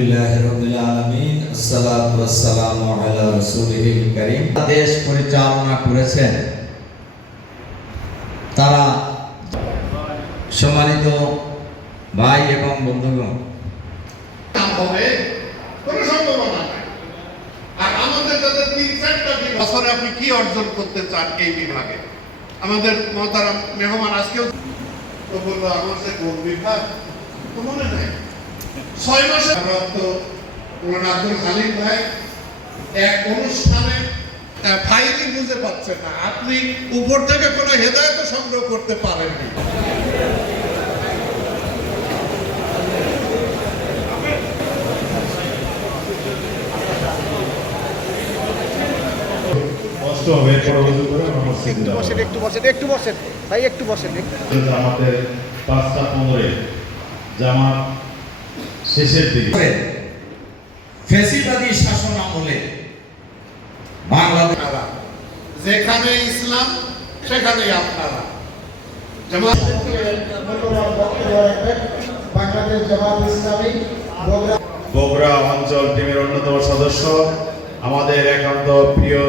আলহামদুলিল্লাহি রাব্বিল আলামিন আসসালাতু ওয়াসসালামু আলা রাসূলিল কারীম। দেশ পরিচালনা করেছেন তারা। সম্মানিত ভাই এবং বন্ধুগণ, হবে কোনো সম্ভাবনা নাই। আর আমাদের যাদের 3-4টা বছরে আপনি কি অর্জন করতে চান এই বিভাগে? আমাদের মহতারাম মেহমান আজকেও তো বললো আমাদের কোন বিভাগ তো মনে নাই। 6 মাসে প্রাপ্ত আব্দুল হালিম ভাই এক অনুষ্ঠানে ফাইলই বুঝে পাচ্ছেন না, আপনি উপর থেকে কোনো হেদায়েত সংগ্রহ করতে পারেননি। একটু বসেন ভাই, একটু বসেন। আমাদের 5টা 15 জামাত শেষের দিকে ফ্যাসিবাদী শাসন আমলে বাংলাদেশ যেখানে ইসলাম সেখানেই আপনারা। বাংলাদেশ জামাত ইসলামী বগুড়া অঞ্চল টিমের অন্যতম সদস্য, আমাদের একান্ত প্রিয়